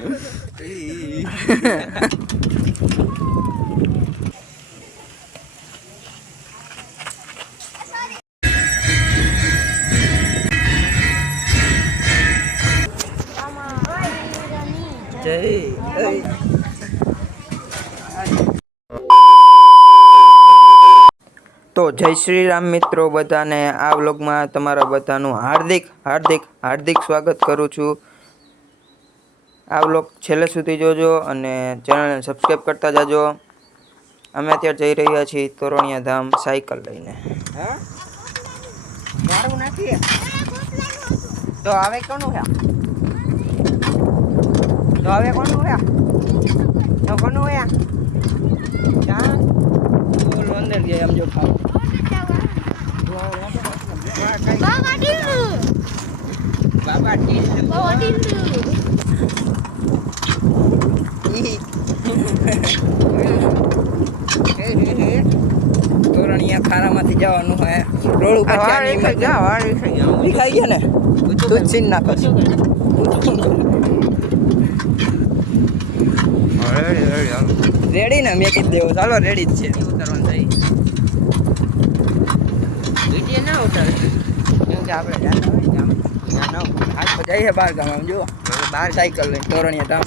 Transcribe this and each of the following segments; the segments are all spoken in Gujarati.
તો જય શ્રી રામ મિત્રો બધાને આ વ્લોગમાં તમારા બધાનું હાર્દિક હાર્દિક હાર્દિક સ્વાગત કરું છું. આ બ્લોગ છેલ્લે સુધી જોજો અને ચેનલને સબસ્ક્રાઈબ કરતા જાજો. અમે અત્યારે જઈ રહ્યા છીએ તોરણિયા ધામ સાયકલ લઈને. હા? મારું નથી. તો હવે કોનું છે તો હવે કોનું છે તો કોનું બોલ અંદર ગયા આમ જો ખાવ. બાબા ટીલુ બાબા ટીલુ બાબા ટીલુ તોરણિયા ખાનામાંથી જવાનું હોય. રોડ ઉપર વાળી થઈ ગયા વાળી થઈ ગયા. ઊભી ખાઈ ગયા ને? તું જ નાખો. રેડી ને? મેં કીધું દેવો ચાલો રેડી જ છે. ઉતરવાનું થઈ વીડિયો ના ઉતારે. કેમ કે આપણે જાતા હોય ના જઈએ બાર ગામ જો હવે સાયકલ લઈને તોરણિયા ધામ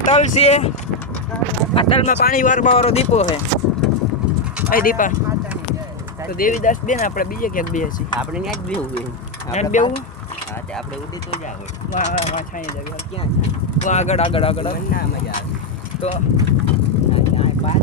તલ છે આ તલમાં પાણી વારવા વાળો દીપો છે એ દીપા તો દેવીદાસ બેન આપણે બીજે ક્યાંક બે છીએ આપણે ત્યાં જ બેહવું છે. ત્યાં જ બેહવું? તે આપણે ઉડી તો જાવ વાહ વાહ વાહ છાંયે જવી. ક્યાં છે? વાહ આગળ આગળ આગળ. ના મજા આવે. તો ના, ત્યાં બહાર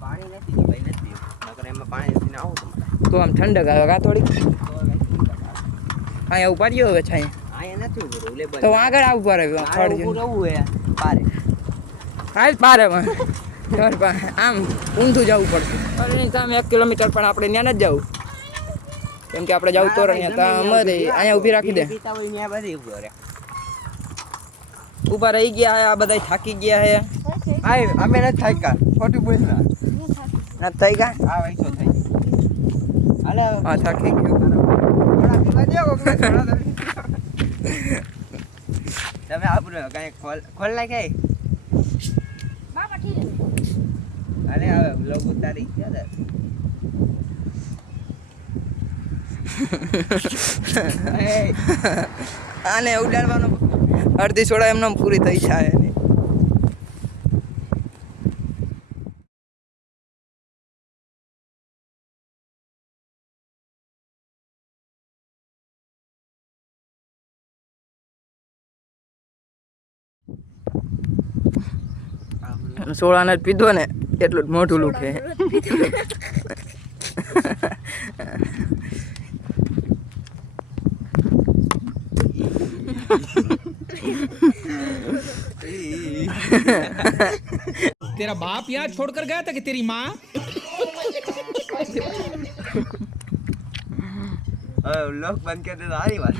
પાણી નથી ભાઈ નથી. નકર એમાં પાણી નથી ને આવું. તમારે તો આમ ઠંડક આવે કા થોડી. અહીંયા ઊભા રહ્યો હવે છાય? અહીંયા નથી રહેવું, તો આગળ આવું પડે આ ફળ ઊભું રહેવું હે, પારે. હાલ પારે આમ ઊંધું જવું પડશે. અરે નહીં સામે એક કિલોમીટર પણ આપણે ત્યાં જ જવું. કેમ કે આપણે જવું તો ત્યાં અમારે અહીંયા ઊભી રાખી દે ઊભો રહે. ઊભા રહી ગયા હે આ બધા થાકી ગયા હે આય, અમે નથી થાક્યા. ખોટું બોલ ના. ન થઈ ગયા આ વયસો થઈ હાલે. હા થાકી ગયો. તમે આપણું કઈ ખોલ ખોલ નાખે બાબા ટીલુ અરે હવે લોકો ઉતારી ગયા આને ઉડાડવાનો અડધી છોડા એમને પૂરી થઈ જાય એની. સોળાને જ પીધો ને, એટલું જ મોઢું લૂખે. तेरा बाप यहाँ छोड़कर गया था कि तेरी माँ હવે બ્લોગ બંધ કરી દે તો સારી વાત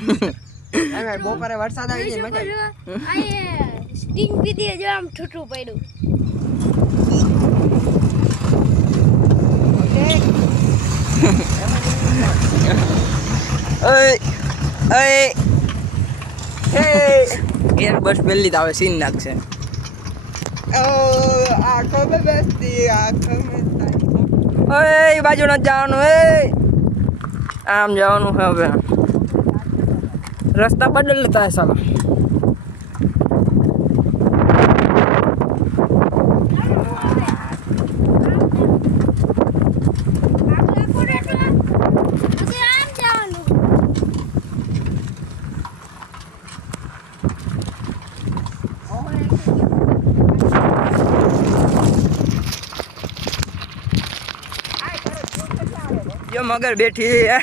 એમ બપોરે વરસાદ આવી જાય મજા આવે. આયે સ્ટિંગ પીધી જો આમ ઠૂઠું પડ્યું ઓય ઓય હે. ગેર બસ પહેલી તો હવે સીન નાખશે. આંખો મે બેસતી આંખો મે ઓય બાજુ ન જવાનું એ આમ જવાનું હવે. રસ્તા બદલતા હે સાલા જો મગર બેઠી છે.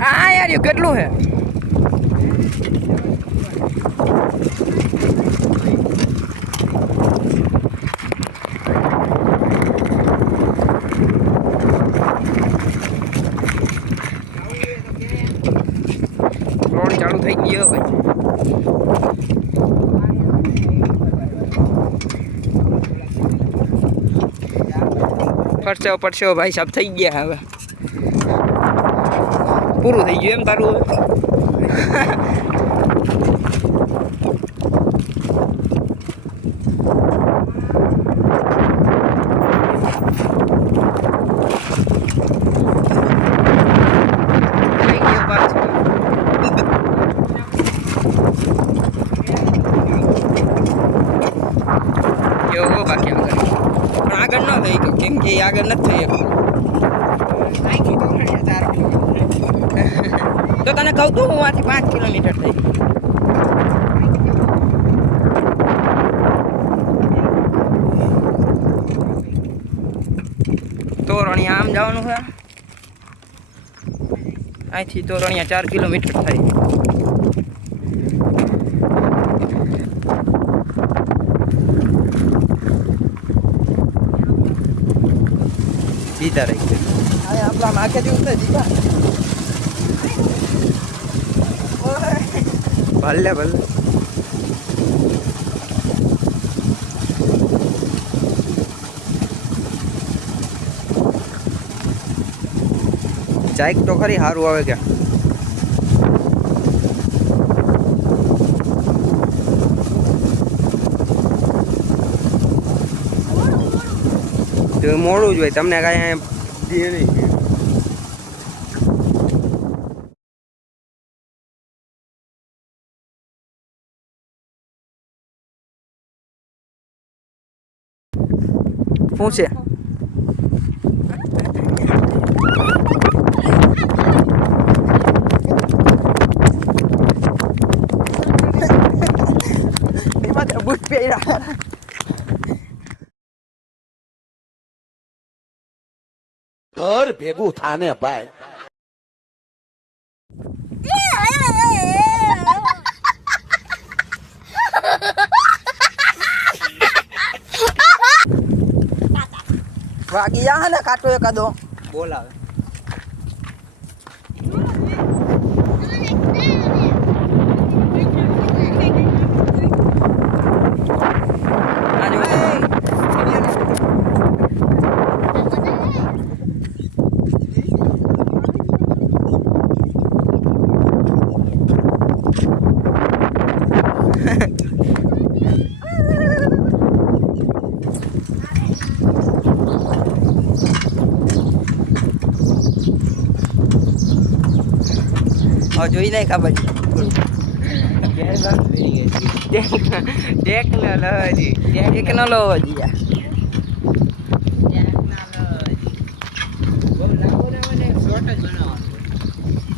આ યાર એ કેટલું હે રોડ ચાલુ થઈ ગયો ભાઈ પડશો પડશો ભાઈ સાહેબ થઈ ગયા હવે. પૂરું થઈ ગયું એમ તારું થઈ ગયો પાછો એવો બાકી આગળ પણ આગળ ન થઈ ગયો કેમ કે આગળ નથી થઈ તો તને કહું તું, હું આથી પાંચ કિલોમીટર થઈ તોરણિયા આમ જવાનું છે. અહીંથી તોરણિયા ચાર કિલોમીટર થાય. દીધા રહી ગયા અરે આપણા માખે જેવું તો જીતા ભલે ભલે ચાઈક તો ખરી સારું આવે કે મોડું જ હોય તમને કાંઈ દે નહીં શું છે એમાં તો ઘર ભેગું થાને ભાઈ. વાગી જા ને કાટો એકાદો. બોલાવે આ જો હવે જોઈ આ બાજુ. ટેકનોલોજી ટેકનોલોજી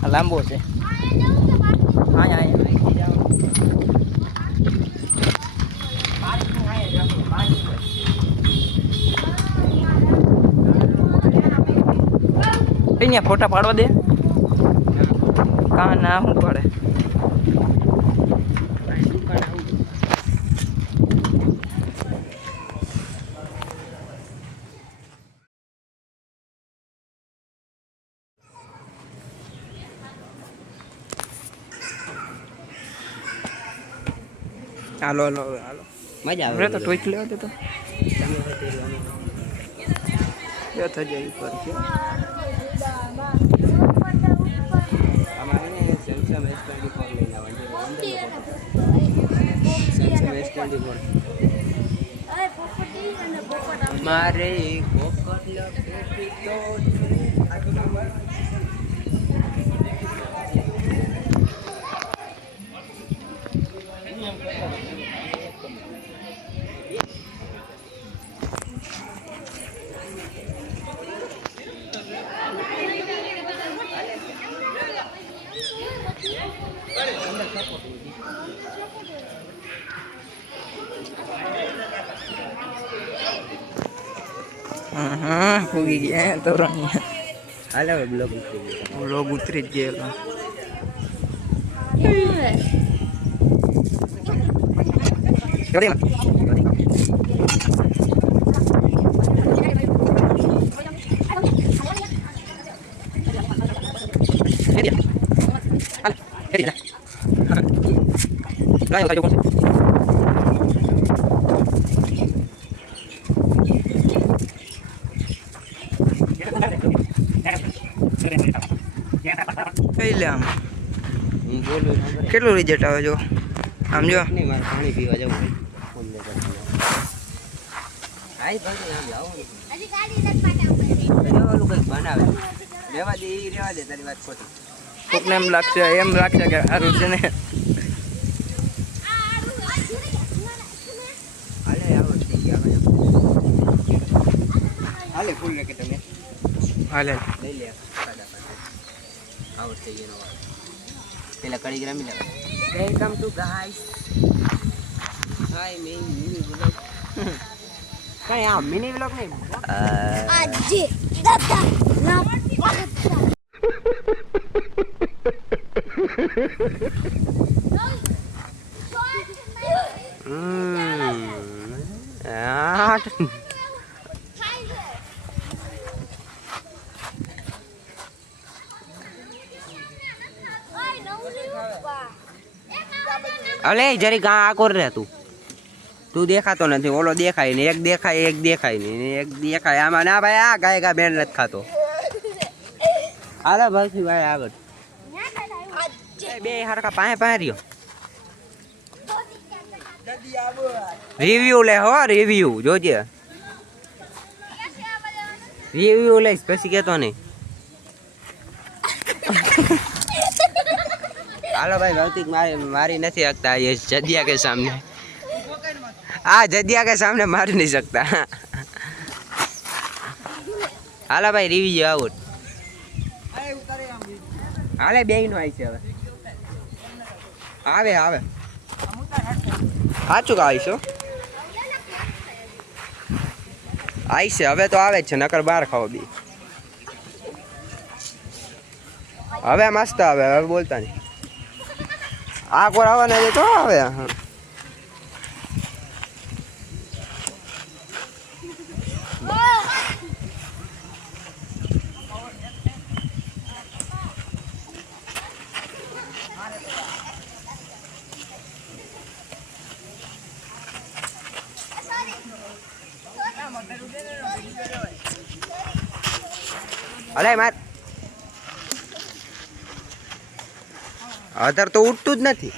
લાંબો છે. હા હા. અહીંયા ફોટા પાડવા દે. કા ના શું પડે હાલો હાલો હાલો મજા હવે તો ટોચ લેવા દે તો જો થઈ જાય ઉપર છે અમારે સેમસંગ એસ ટ્વેન્ટી ફોર લઈને આવવાની એસ ટ્વેન્ટી ફોર મારે પોપટ લપેટી તો હા હા ફૂગી ગયા તો રણી હાલે હવે બ્લોગ ઉતરી ગયો લોગ ઉતરી જ ગયેલો કઈ લે આમ હું બોલું સાંભળે. કેટલું રિઝલ્ટ આવે જો? આમ જો. નહીં, મારે પાણી પીવા જવું કોકને એમ લાગશે એમ લાગશે કે સારું છે ને. હાલે ફૂલ લે કે તમે. હાલે. લઈ લે સાદા પાસે આવો થઈ ગયો નવો. પેલા કડી ગ્રામી લેવા. વેલકમ ટુ ગાઈસ હાય મે મિની બ્લોગ કઈ આ મિની વ્લોગ નહીં આજે દાદા ના અલે જરી ગા આ કોર રે તું. તું દેખાતો નથી. ઓલો દેખાય ને એક દેખાય એક દેખાય નહીં. એક દેખાય. આમાં ના ભાઈ, આ ગાય ગા બેન નથી ખાતો. હાલો ભાઈ ભાઈ, આગળ. બે હરકા પાસે પાસે રહ્યો. રિવ્યુ લે હો રિવ્યુ જોજે. રિવ્યુ લઈશ, પછી કેતો નહીં. હાલો ભાઈ ભૌતિક મારી મારી નથી શકતા ये जदिया के सामने આ જદિયા કે સામને મારી નહીં શકતા હાલો ભાઈ રિવ્યુ આવો હાલે બે નો આવી છે હવે આવે આવે સાચું આવીશું આવી છે હવે તો આવે જ છે નકર બહાર ખાવો બી હવે મસ્ત આવે હવે બોલતા નહીં આ કોર આવવાના તો આવે. અલે માર. અધર તો ઉઠતું જ નથી.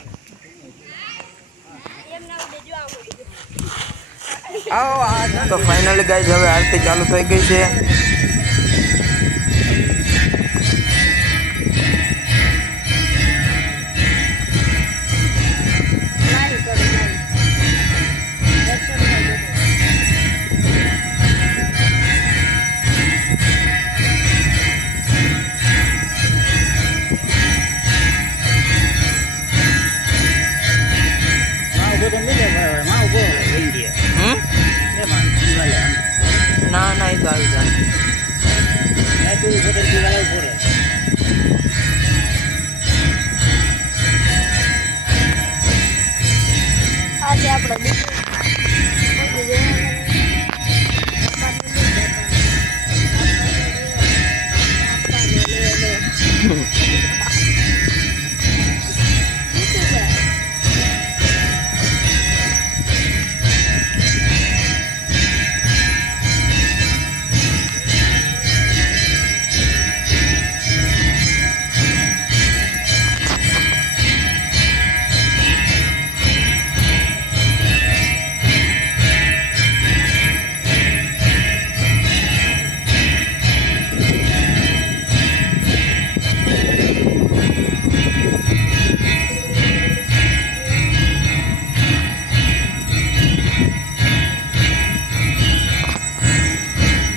તો ફાઇનલી ગાઈઝ હવે આરતી ચાલુ થઈ ગઈ છે.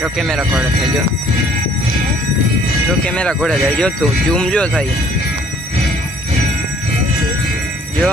જો કેમેરા ખોડે થઈ ગયો જો કેમેરા ઘોડે જાય જો તું ઝૂમ જો થાય જો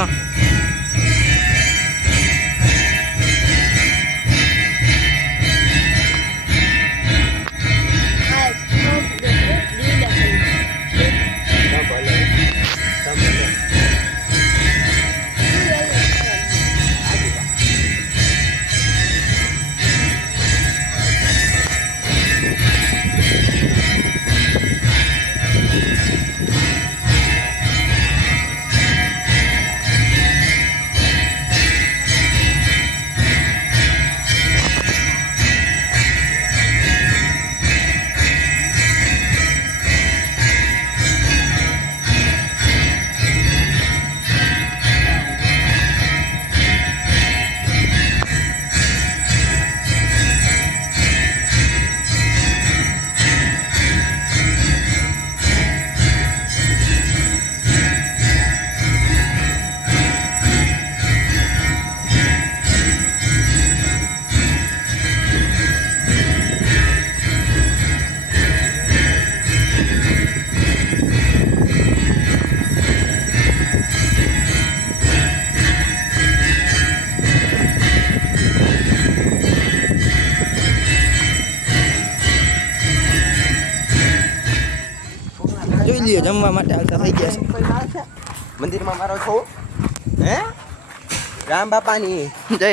રામ બાપાની. જય.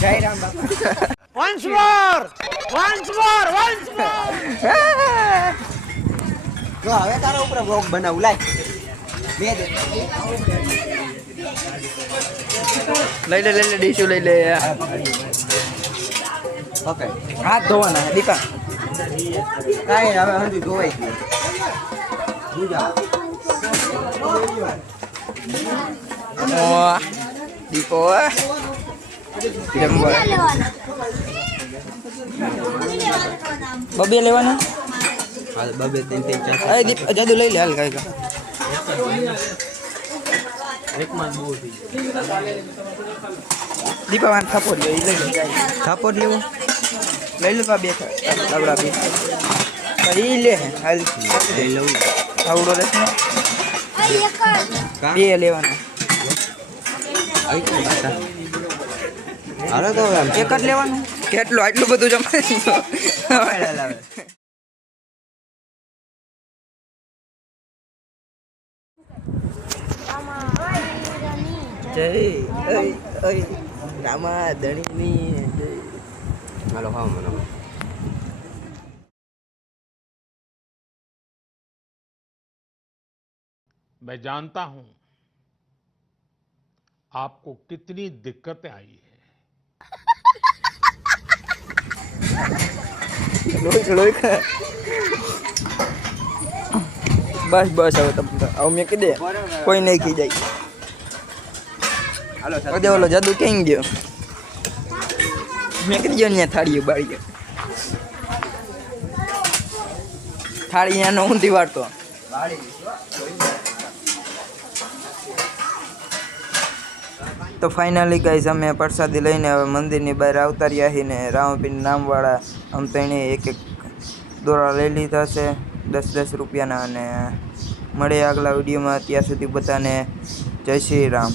જય રામ બાપા. વન્સ મોર વન્સ મોર વંશ જો હવે તારા ઉપર વ્લોગ બનાવું લાય. બે દે. લઈ લે લઈ લે ડીશુ લઈ લે. ઓકે. હાથ ધોવાના દીપા. કાંઈ હવે હજી ધોવાઈ ગયું ઓ દીપો જમવા બબે લેવાના? હાલ બબે ત્રણ ત્રણ ચાર અરે દીપ જાદુ લઈ લે હાલ કાંઈ એકમાં બહુ થઈ દીપા વાન થપો લે ઈ લઈ લે. કાંઈ. સપોર્ટ લેવો. લઈ લે પા બે આપડા બે. ઈ લે હાલ. લઈ લઉં. આવડો રહેશે. કા? બે લેવાના. આવી કેમ પાછા હાલો તો આમ એક જ લેવાનું કેટલું આટલું બધું જમાય જય અય અય રામા ધણીની જય હાલો ખાવ મને मैं जानता हूं आपको कितनी दिक्कतें आई है લોહી લોહી ખા બસ બસ હવે તમને હવે મેં કીધે કોઈ નહીં ખી જાય હાલો અદે ઓલો જાદુ ક્યાં ગયો મેં કીધી ગયો ત્યાં થાળીઓ બાળી ગયો થાળી અહીંયા ઊંધી વાળતો તો ફાઇનલી ગાઈઝ અમે પ્રસાદી લઈને હવે મંદિરની બહાર આવતા રહ્યા છીએ ને રામપીન નામવાળા આમ તો એણે એક એક દોરા લઈ લીધા છે, દસ દસ રૂપિયાના અને મળે આગલા વિડીયોમાં ત્યાં સુધી બધાને જય શ્રી રામ.